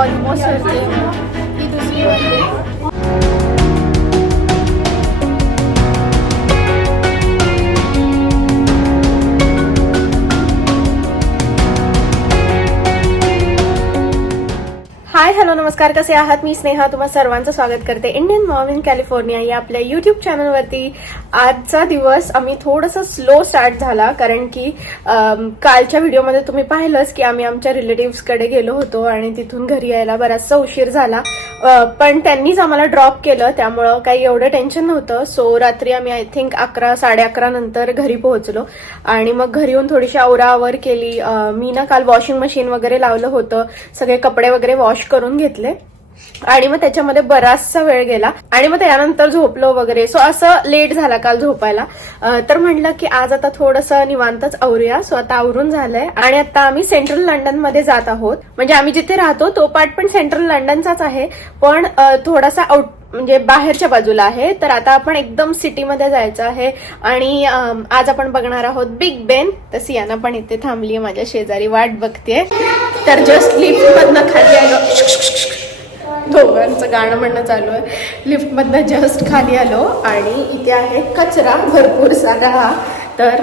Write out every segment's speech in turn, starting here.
Almost वरती ही दुसरी hello नमस्कार कसे आहात? मी स्नेहा तुम्हा सर्वांचं स्वागत करते. इंडियन मॉम इन कॅलिफोर्निया या आपल्या युट्यूब चॅनलवरती आजचा दिवस आम्ही थोडंसं स्लो स्टार्ट झाला कारण की कालच्या व्हिडिओमध्ये तुम्ही पाहिलंच की आम्ही आमच्या रिलेटिव्सकडे गेलो होतो आणि तिथून घरी यायला बराचसा उशीर झाला. पण त्यांनीच आम्हाला ड्रॉप केलं त्यामुळं काही एवढं टेन्शन नव्हतं. सो रात्री आम्ही आय थिंक अकरा साडे अकरा नंतर घरी पोहोचलो. आणि मग घरी येऊन थोडीशी आवराआवर केली. मी ना काल वॉशिंग मशीन वगैरे लावलं होतं. सगळे कपडे वगैरे वॉश करून घेतले. आणि मग त्याच्यामध्ये बराचसा वेळ गेला. आणि मग त्यानंतर झोपलो वगैरे. सो असं लेट झाला काल झोपायला. तर म्हटलं की आज आता थोडंसं निवांतच आवरूया. सो आता आवरून झालंय. आणि आता आम्ही सेंट्रल लंडनमध्ये जात आहोत. म्हणजे आम्ही जिथे राहतो तो पार्ट पण सेंट्रल लंडनचाच आहे. पण थोडासा आउट म्हणजे बाहेरच्या बाजूला आहे. तर आता आपण एकदम सिटीमध्ये जायचं आहे. आणि आज आपण बघणार आहोत बिग बेन. तर सियाना पण इथे थांबली आहे माझ्या शेजारी वाट बघते तर जस्ट लिफ्ट मधनं खाली आलो. दोघांचं गाणं म्हणणं चालू आहे. लिफ्टमधनं जस्ट खाली आलो. आणि इथे आहे कचरा भरपूर सारा. तर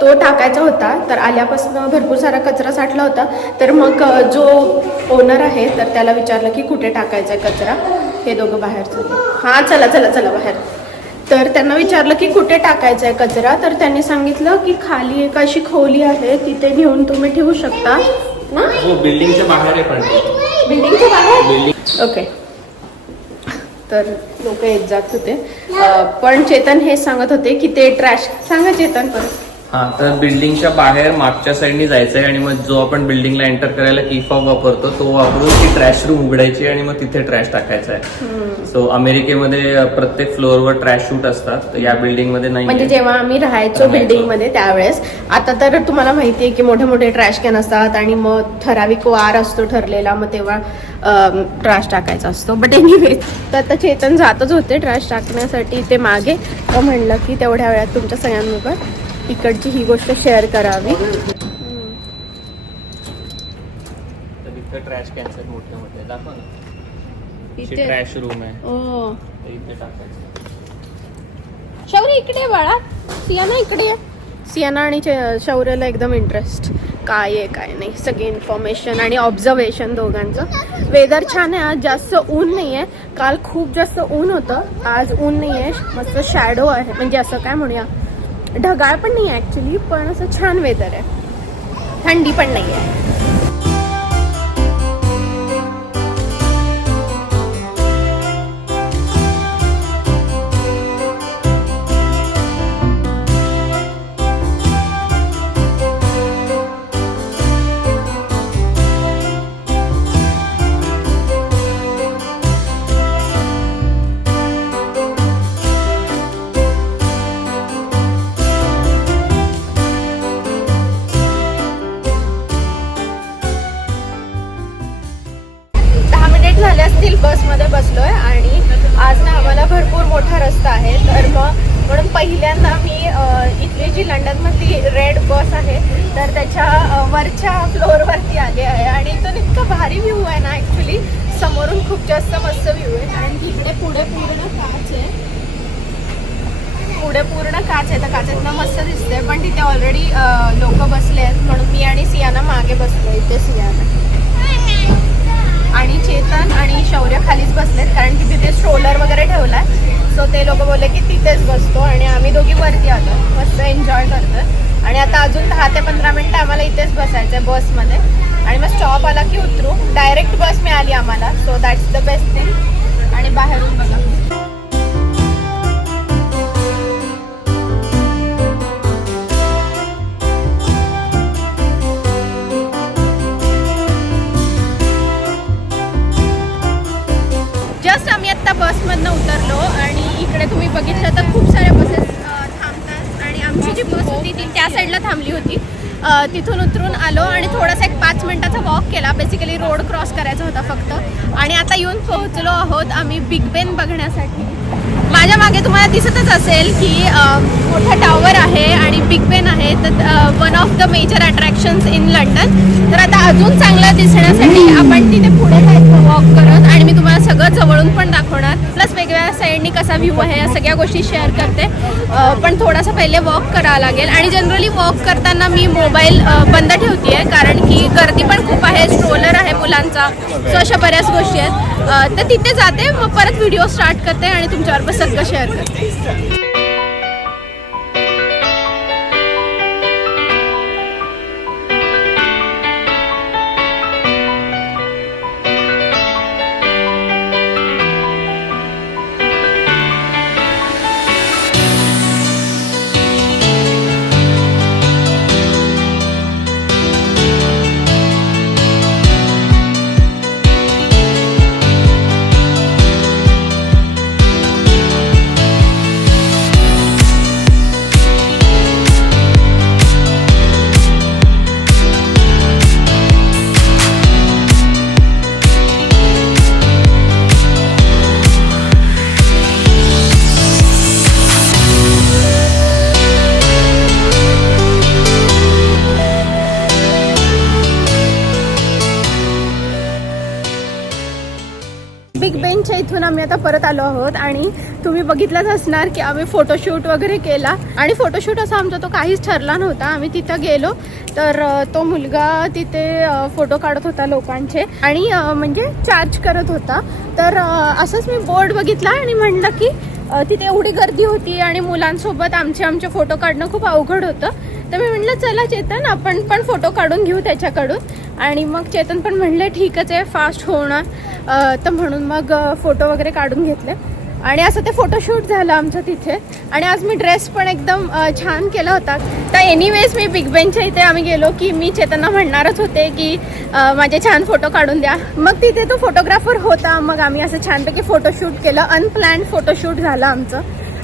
तो टाकायचा होता. तर आल्यापासून भरपूर सारा कचरा साठला होता. तर मग जो ओनर आहे तर त्याला विचारलं की कुठे टाकायचा आहे कचरा? हे दोघं बाहेर चालले. हां चला चला चला बाहेर. तर त्यांना विचारलं की कुठे टाकायचा आहे कचरा? तर त्यांनी सांगितलं की खाली एक अशी खोली आहे तिथे घेऊन तुम्ही ठेवू शकता. ना हो बिल्डिंगच्या बाहेर आहे. बिल्डिंगच्या बाहेर? Building okay. तर लोक येत जात होते. पण चेतन हे सांगत होते की ते ट्रॅश सांगा चेतन परत. हा तर बिल्डिंगच्या बाहेर मागच्या साईडनी जायचंय आणि मग जो आपण बिल्डिंगला एंटर करायला की फॉब वापरतो तो वापरून ती ट्रॅश रूम उघडायची आणि मग तिथे ट्रॅश टाकायचा आहे सो अमेरिकेमध्ये प्रत्येक फ्लोअरवर ट्रॅश शूट असतात या बिल्डिंगमध्ये नाही म्हणजे आहे. जेव्हा आम्ही राहायचो. बिल्डिंगमध्ये त्यावेळेस आता तर तुम्हाला माहितीये की मोठे मोठे ट्रॅश कॅन असतात आणि मग ठराविक वार असतो ठरलेला मग तेव्हा ट्रॅश टाकायचा असतो बट एनिवे तर आता चेतन जातच होते ट्रॅश टाकण्यासाठी ते मागे म्हणलं की तेवढ्या वेळात तुमच्या सगळ्यांबरोबर इकडची ही गोष्ट शेअर करावी. हम्म. तर तिथे ट्रॅश कॅन्सर मोठे मोठे दाखव ना. इथे. ट्रॅश रूम आहे. ओ तर इथे टाकायचं. शौर्य इकडे बाळा. सियाना इकडे आहे सियाना आणि शौर्यला एकदम इंटरेस्ट काय आहे काय नाही. सगळी इन्फॉर्मेशन आणि ऑब्झर्वेशन दोघांचं. वेदर छान आहे आज. जास्त ऊन नाही आहे काल खूप जास्त ऊन होतं. आज ऊन नाही आहे मस्त शॅडो आहे. म्हणजे असं काय म्हणूया? ढगाळ पण नाही आहे ॲक्च्युली पण असं छान वेदर आहे. थंडी पण नाही आहे. पूर्ण काच आहे तर काचेतनं मस्त दिसते पण तिथे ऑलरेडी लोक बसले आहेत म्हणून मी आणि सियाना मागे बसलो इथे सियाना. आणि चेतन आणि शौर्य खालीच बसलेत कारण की तिथे स्ट्रोलर वगैरे ठेवलाय. सो ते लोक बोलले की तिथेच बसतो आणि आम्ही दोघी वरती आलो. मस्त एन्जॉय करतोय. आणि आता अजून दहा ते पंधरा मिनटं आम्हाला इथेच बसायचं आहे बसमध्ये. आणि मग स्टॉप आला की उतरू. डायरेक्ट बस मिळाली आम्हाला. So that's the best thing आणि बाहेरून बघा. बसमधनं उतरलो आणि इकडे तुम्ही बघितलं तर खूप साऱ्या बसेस थांबतात. आणि आमची जी बस होती ती त्या साईडला थांबली होती. तिथून उतरून आलो आणि थोडासा एक पाच मिनटाचा वॉक केला. बेसिकली रोड क्रॉस करायचा होता फक्त. आणि आता येऊन पोहोचलो आहोत आम्ही बिग बेन बघण्यासाठी. माझ्या मागे तुम्हाला दिसतच असेल की मोठा टावर आहे आणि बिग बेन आहे. तर one of the major attractions in London तर आता अजून चांगलं दिसण्यासाठी आपण तिथे पुढे जायचं वॉक करत आणि मी तुम्हाला सगळं जवळून पण दाखवतो. साईडनी कसा व्ह्यू आहे या सगळ्या गोष्टी शेअर करते. पण थोडासा पहिले वॉक करावा लागेल. आणि जनरली वॉक करताना मी मोबाईल बंद ठेवते आहे कारण की गर्दी पण खूप आहे स्ट्रोलर आहे मुलांचा. सो अशा बऱ्याच गोष्टी आहेत. तर तिथे जाते मग परत व्हिडिओ स्टार्ट करते आणि तुमच्यावर सगळं शेअर करते. बिग बेनच्या इथून आम्ही आता परत आलो आहोत आणि तुम्ही बघितलंच असणार की आम्ही फोटोशूट वगैरे केला. आणि फोटोशूट असा आमचा तो काहीच ठरला नव्हता. आम्ही तिथं गेलो. तर तो मुलगा तिथे फोटो काढत होता लोकांचे आणि म्हणजे चार्ज करत होता. तर असंच मी बोर्ड बघितला आणि म्हणलं की तिथे एवढी गर्दी होती आणि मुलांसोबत आमचे आमचे फोटो काढणं खूप अवघड होतं. तर मी म्हटलं चला चेतन आपण पण फोटो काढून घेऊ त्याच्याकडून. आणि मग चेतन पण म्हणले ठीकच आहे फास्ट होणार. तर म्हणून मग फोटो वगैरे काढून घेतले. आणि असं ते फोटोशूट झालं आमचं तिथे. आणि आज मी ड्रेस पण एकदम छान केला होता. तर एनिवेज मी बिग बेनच्या इथे आम्ही गेलो की मी चेतनना म्हणणारच होते की माझे छान फोटो काढून द्या. मग तिथे तो फोटोग्राफर होता. मग आम्ही असं छानपैकी फोटोशूट केलं. अनप्लॅन्ड फोटोशूट झालं आमचं.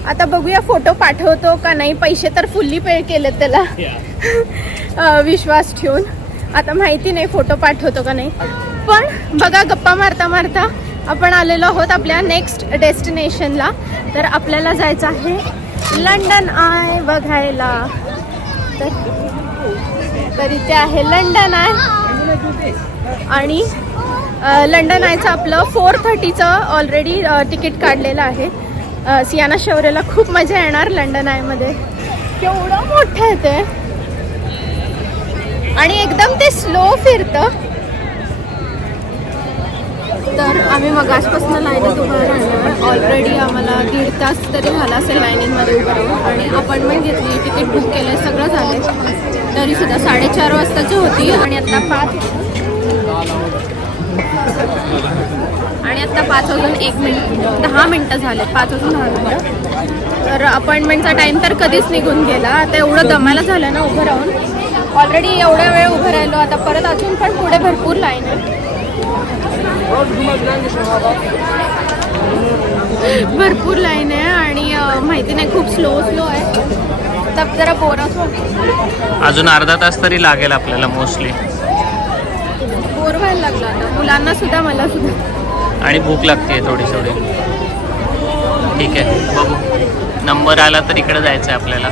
आता बघूया फोटो पाठवतो का नाही. पैसे तर फुल्ली पे केले त्याला. अ, विश्वास ठेवून. आता माहिती नाही फोटो पाठवतो का नाही. पण बघा गप्पा मारता मारता आपण आलेलो आहोत आपल्या नेक्स्ट डेस्टिनेशनला तर आपल्याला जायचं आहे लंडन आय बघायला. तर तर इथे आहे लंडन आय आणि लंडन आयचं आपलं फोर थर्टीचं ऑलरेडी तिकीट काढलेलं आहे. सियाना शौर्यला खूप मजा येणार लंडन आयमध्ये. केवढं मोठं आहे ते. आणि एकदम ते स्लो फिरतं. तर आम्ही मग लाईनीत उभं राहिलो ऑलरेडी आम्हाला दीड तास तरी झाला असेल लाईनीमध्ये उभं राहून. आणि अपॉइंटमेंट घेतली तिकीट बुक केलं सगळं झालं तरी सुद्धा साडेचार वाजताची होती. आणि आता पाच आणि आता पाच वाजून एक मिनिट दहा मिनटं झाले पाच वाजून दहा मिनटं. तर अपॉइंटमेंटचा टाईम तर कधीच निघून गेला. आता एवढं दमायला झालं ना उभं राहून. ऑलरेडी एवढ्या वेळ उभं राहिलो. आता परत अजून पण पुढे भरपूर लाईन आहे भरपूर लाईन आहे आणि माहिती नाही खूप स्लो स्लो आहे. तर जरा बोरच अजून अर्धा तास तरी लागेल आपल्याला मोस्टली बोर व्हायला लागला आता. मुलांना सुद्धा मला सुद्धा. आणि भूक लागते थोडी थोडी. ठीक आहे बघू. नंबर आला तर इकडे जायचं आहे आपल्याला.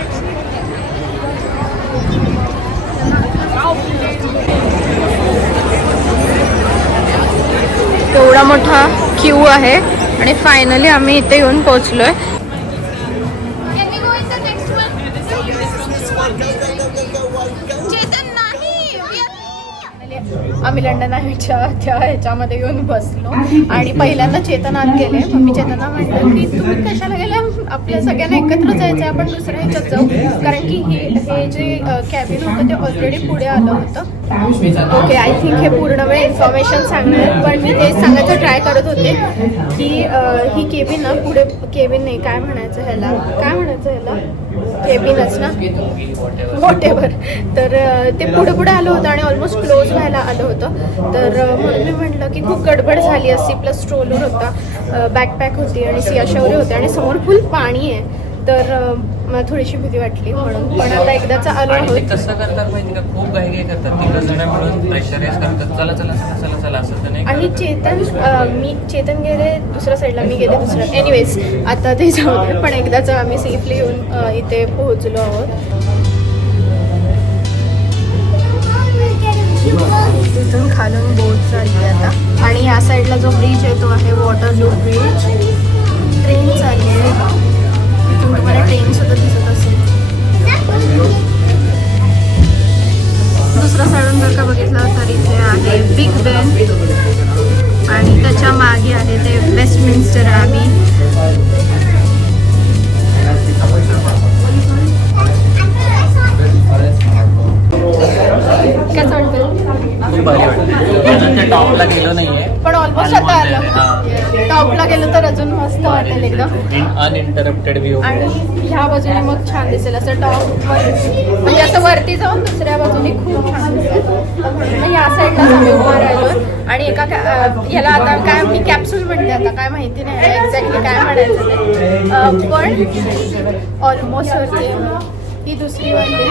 एवढा मोठा क्यू आहे. आणि फायनली आम्ही इथे येऊन पोहोचलोय. आम्ही लंडन आयच्या त्या ह्याच्यामध्ये येऊन बसलो. आणि पहिल्यांदा चेतन आत गेले. मग मी चेतना म्हटलं की तुम्ही कशाला गेल्या आपल्या सगळ्यांना एकत्र जायचं आहे आपण दुसऱ्या ह्याच्यात जाऊ. कारण की हे हे जे कॅबिन होतं ते ऑलरेडी पुढे आलं होतं. ओके आय थिंक हे पूर्ण वेळ इन्फॉर्मेशन सांगणार पण मी ते सांगायचं ट्राय करत होते की ही केबिन ना पुढे केबिन नाही. काय म्हणायचं ह्याला? काय म्हणायचं ह्याला? केबिनच ना? वॉटेवर तर ते पुढे पुढे आलं होतं आणि ऑलमोस्ट क्लोज व्हायला आलं होतं. तर अं, म्हणून मी म्हटलं की खूप गडबड झाली असती. प्लस स्ट्रोलर होता. बॅकपॅक होती आणि सियाशौरी होते. आणि समोर फुल पाणी आहे. तर मला थोडीशी भीती वाटली. म्हणून पण आता एकदाच आलो आणि ते आहोत. कसं करतात माहिती का? खूप घाई घाई करतात ती जण प्रेशराईज करतात. चला चला चला चला चला असं तर नाही आणि. चेतन मी चेतन गेले दुसऱ्या साईडला मी गेले दुसऱ्या. एनिवेज आता ते जाऊ पण एकदाच आम्ही सेफली येऊन इथे पोहोचलो आहोत. तिथून खालून बोट चालली आता. आणि या साईडला जो ब्रिज आहे तो आहे वॉटरलू ब्रिज ट्रेन चालली आहे. तिथून तुम्हाला ट्रेन सुद्धा दिसत असेल. दुसऱ्या साईडून जर का बघितलं तर इथे आहे बिग बॅन आणि त्याच्यामागे अनइंटरप्टेड व्ह्यू आणि ह्या बाजूने मग छान दिसेल असं टॉप म्हणजे असं वरती जाऊन दुसऱ्या बाजूने खूप छान दिसेल. मग या साईडलाच आम्ही उभा राहिलो आणि एका ह्याला आता काय मी कॅप्सूल म्हणते आता काय माहिती नाही एक्झॅक्टली काय म्हणायचं ते. पण ऑलमोस्ट वरती. ही दुसरी वाली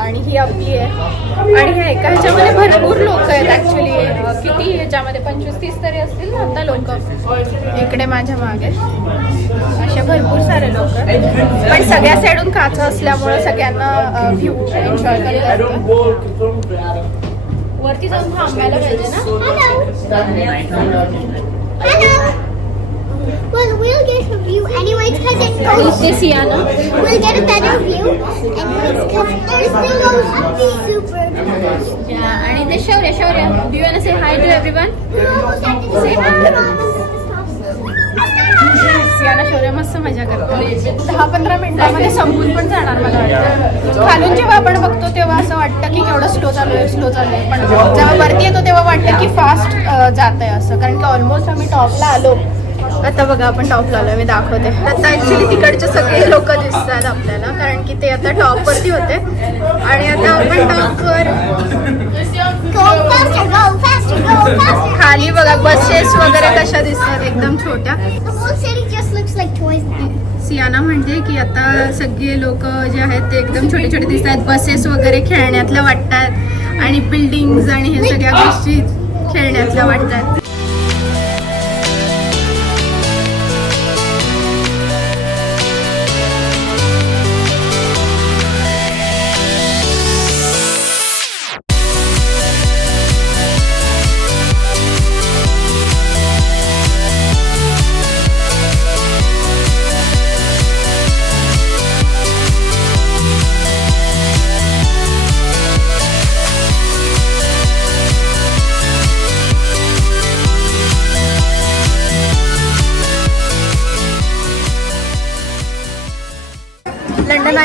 आणि ही आपली आहे. आणि ह्या एका ह्याच्यामध्ये भरपूर लोक आहेत ऍक्च्युली किती ह्याच्यामध्ये? पंचवीस तीस तरी असतील ना आता लोक? इकडे माझ्या मागे. असे भरपूर सारे लोक पण सगळ्या साईडून काच असल्यामुळे सगळ्यांना व्ह्यू एन्जॉय करता येतो. वरती जाऊन थांबायला पाहिजे ना? Hello. Well, we'll get a view anyways because it goes. We'll get a better view. Anyways because it still goes up the super. आणि ते Shaurya Shaurya you and say hi to everyone We're almost at the Say hi. शौर्य मस्त मजा करतो. दहा पंधरा मिनिटामध्ये संपून पण जाणार मला वाटतं. खालून जेव्हा आपण बघतो तेव्हा असं वाटतं की केवढं स्लो चालू आहे स्लो चालू आहे. पण जेव्हा वरती येतो तेव्हा वाटतं की फास्ट जात आहे असं. कारण की ऑलमोस्ट आम्ही टॉपला आलो. आता बघा आपण टॉपला आलो मी दाखवते. आता ऍक्च्युली तिकडचे सगळे लोक दिसतात आपल्याला कारण की ते आता टॉपवरती होते. आणि आता आपण टॉपवर go faster. खाली बघा बसेस वगैरे कशा दिसतात एकदम छोट्या. सियाना म्हणते की आता सगळे लोक जे आहेत ते एकदम छोटे छोटे दिसत आहेत बसेस वगैरे खेळण्यातल्या वाटतात. आणि बिल्डिंग्स आणि हे सगळ्या गोष्टी खेळण्यातल्या वाटतात.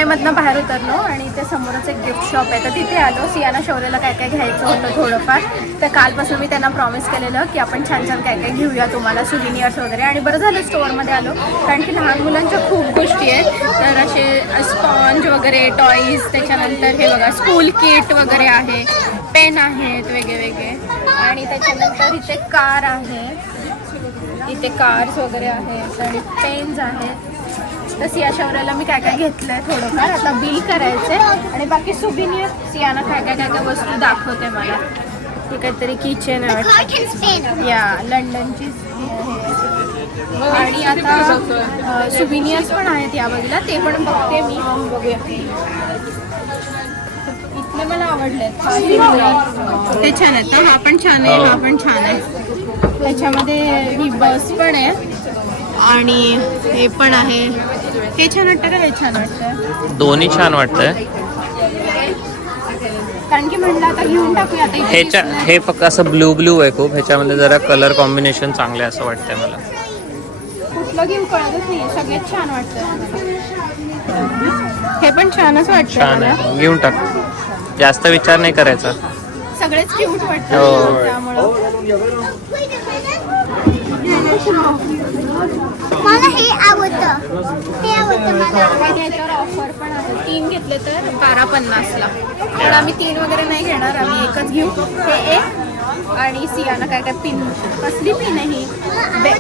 लंडन बाहेर उतरलो आणि इथे समोरच एक गिफ्ट शॉप आहे. तर तिथे आलो. सियाना शौर्यला काय काय घ्यायचं होतं थोडंफार. तर कालपासून मी त्यांना प्रॉमिस केलेलं की आपण छान छान काय काय घेऊया तुम्हाला सुविनियर्स वगैरे. आणि बरं झालं स्टोअरमध्ये आलो. कारण की लहान मुलांच्या खूप गोष्टी आहेत. तर असे स्पॉन्ज वगैरे टॉईज त्याच्यानंतर हे बघा स्कूल किट वगैरे आहे. पेन आहेत वेगळे वेगळे. आणि त्याच्यानंतर इथे कार आहे. इथे कार्स वगैरे आहेत. आणि पेन्स आहेत. तर सिया शौर्याला मी काय काय घेतलंय थोडंफार. आता बिल करायचंय. आणि बाकी सुबिनियर सियाना काय काय काय काय वस्तू दाखवते मला. ती काहीतरी किचन आहे या लंडनची आणि आता सुबिनियर्स पण आहेत या बाजूला. ते पण बघते मी. बघूया. इथले मला आवडले ते छान आहेत ना? हा पण छान आहे हा पण छान आहे. त्याच्यामध्ये ही बस पण आहे. आणि हे पण आहे. हे छान वाटतं का? हे छान वाटतं. दोन्ही छान वाटतंय. कारण की म्हणलं आता घेऊन टाकूया. आता इथे ह्याच्या. हे फक्त असं ब्लू ब्लू आहे खूप. ह्याच्यामध्ये जरा कलर कॉम्बिनेशन चांगले असं वाटतंय मला. कुठलं घेऊ कळतच नाही. सगळ्यात छान वाटतं हे पण छानच वाटतं छान मला. आहे घेऊन टाक. जास्त विचार नाही करायचा. सगळेच क्यूट हो. वाटतं त्यामुळं. मला हे आवडतं. हे आवडतं मला. ऑफर पण आहे. तीन घेतले तर बारा पन्नासला पण आम्ही तीन वगैरे नाही घेणार. आम्ही एकच घेऊ. हे एक आणि सियाना काय काय पिन? कसली पिन आहे ही?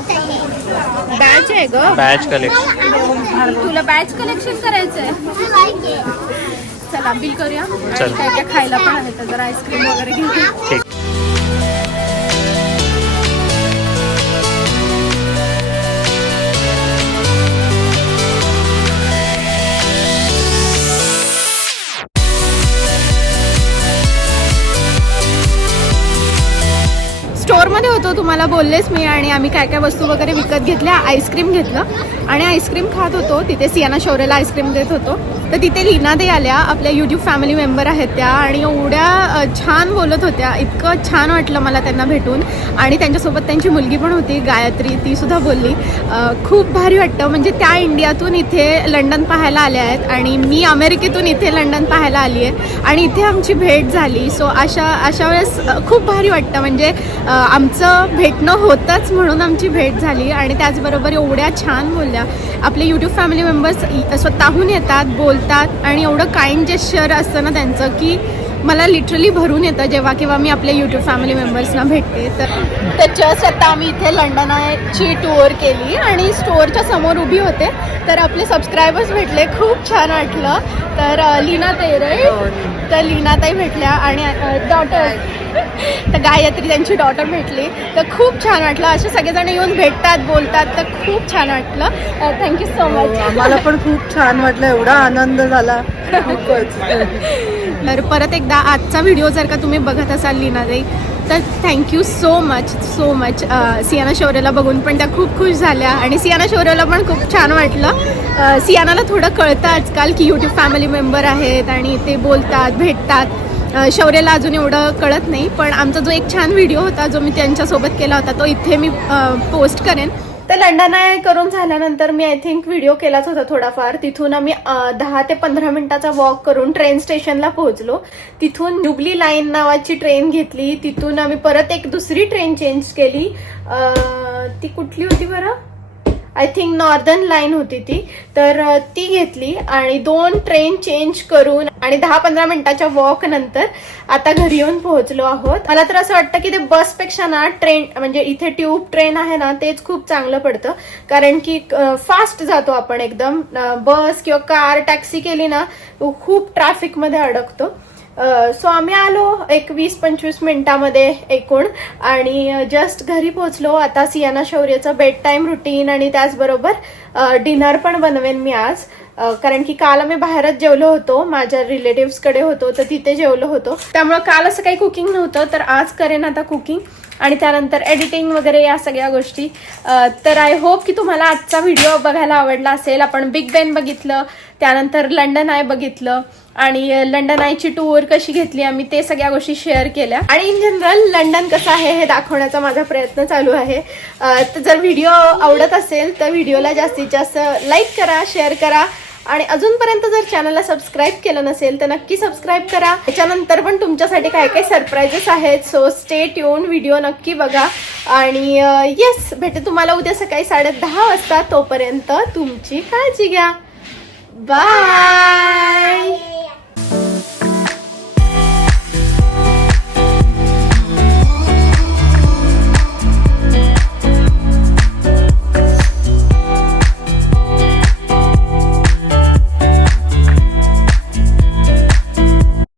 आहे बॅच आहे ग. बॅच कलेक्शन तुला बॅच कलेक्शन like it. चला बिल करूया. आणि. काय काय खायला पण आहे तर जरा आईस्क्रीम वगैरे घेऊ ठीक. स्टोअरमध्ये होतो तुम्हाला बोललेच मी आणि आम्ही काय काय वस्तू वगैरे विकत घेतल्या आईस्क्रीम घेतलं. आणि आईस्क्रीम खात होतो तिथे सियाना शौर्याला आईस्क्रीम देत होतो. तर तिथे लीना दे आल्या आपल्या यूट्यूब फॅमिली मेंबर आहेत त्या आणि एवढ्या छान बोलत होत्या. इतकं छान वाटलं मला त्यांना भेटून. आणि त्यांच्यासोबत त्यांची मुलगी पण होती गायत्री तीसुद्धा बोलली. खूप भारी वाटतं. म्हणजे त्या इंडियातून इथे लंडन पाहायला आल्या आहेत आणि मी अमेरिकेतून इथे लंडन पाहायला आली आहे. आणि इथे आमची भेट झाली. सो अशा अशा वेळेस खूप भारी वाटतं. म्हणजे आमचं भेटणं होतंच म्हणून आमची भेट झाली. आणि त्याचबरोबर एवढ्या छान बोलल्या. आपले यूट्यूब फॅमिली मेंबर्स स्वतःहून येतात बोल बोलतात आणि एवढं काइंड जेस्चर असतं ना त्यांचं की मला लिटरली भरून येतं जेव्हा केव्हा मी आपल्या यूट्यूब फॅमिली मेंबर्सना भेटते. तर तर जस्ट आता आम्ही इथे लंडनची टूर केली आणि स्टोअरच्या समोर उभी होते. तर आपले सबस्क्रायबर्स भेटले खूप छान वाटलं. तर अ, लीना ताई राईट तर लीनाताई भेटल्या आणि डॉटर तर गायत्री त्यांची डॉटर भेटली. तर खूप छान वाटलं. असे सगळेजण येऊन भेटतात बोलतात. तर खूप छान वाटलं. थँक्यू सो मच आम्हाला पण खूप छान वाटलं. एवढा आनंद झाला. तर परत एकदा आजचा व्हिडिओ जर का तुम्ही बघत असाल लीनाताई तर thank you so much so much Siyana शौर्याला बघून पण त्या खूप खुश झाल्या. आणि सियाना शौर्याला पण खूप छान वाटलं. सियानाला थोडं कळतं आजकाल की यूट्यूब फॅमिली मेंबर आहेत आणि ते बोलतात भेटतात. शौर्यला अजून एवढं कळत नाही पण आमचा जो एक छान व्हिडिओ होता जो मी त्यांच्यासोबत केला होता तो इथे मी पोस्ट करेन. तर लंडन करून झाल्यानंतर मी आय थिंक व्हिडिओ केलाच होता थोडाफार. तिथून आम्ही दहा ते पंधरा मिनिटाचा वॉक करून ट्रेन स्टेशनला पोहोचलो. तिथून जुबली लाईन नावाची ट्रेन घेतली. तिथून आम्ही परत एक दुसरी ट्रेन चेंज केली. ती कुठली होती बरं? आय थिंक नॉर्दर्न लाईन होती ती. तर ती घेतली आणि दोन ट्रेन चेंज करून आणि दहा पंधरा मिनिटाच्या वॉक नंतर आता घरी येऊन पोहोचलो आहोत. मला तर असं वाटतं की ते बसपेक्षा ना ट्रेन म्हणजे इथे ट्यूब ट्रेन आहे ना तेच खूप चांगलं पडतं. कारण की फास्ट जातो आपण एकदम. बस किंवा कार टॅक्सी केली ना खूप ट्रॅफिकमध्ये अडकतो. सो आम्ही आलो एक वीस पंचवीस मिनिटामध्ये एकूण. आणि जस्ट घरी पोहोचलो. आता सियाना शौर्यचं बेड टाईम रुटीन आणि त्याचबरोबर डिनर पण बनवेन मी आज. कारण की काल आम्ही बाहेरच जेवलो होतो. माझ्या रिलेटिव्सकडे होतो तर तिथे जेवलो होतो. त्यामुळं काल असं काही कुकिंग नव्हतं तर आज करेन आता कुकिंग आणि त्यानंतर एडिटिंग वगैरे या सगळ्या गोष्टी. तर आय होप की तुम्हाला आजचा व्हिडिओ बघायला आवडला असेल. आपण बिग बेन बघितलं त्यानंतर लंडन आय बघितलं आणि लंडन आयची टूर कशी घेतली आम्ही ते सगळ्या गोष्टी शेअर केल्या. आणि इन जनरल लंडन कसं आहे हे दाखवण्याचा माझा प्रयत्न चालू आहे. तर जर व्हिडिओ आवडत असेल तर व्हिडिओला जास्तीत जास्त लाईक करा शेअर करा. आणि अजूनपर्यंत जर चॅनलला सबस्क्राईब केलं नसेल तर नक्की सबस्क्राईब करा. त्याच्यानंतर पण तुमच्यासाठी काय काय सरप्राईजेस आहेत सो स्टेट येऊन व्हिडिओ नक्की बघा. आणि येस भेटे तुम्हाला उद्या सकाळी साडे दहा वाजता. तोपर्यंत तुमची काळजी घ्या. Bye. Bye.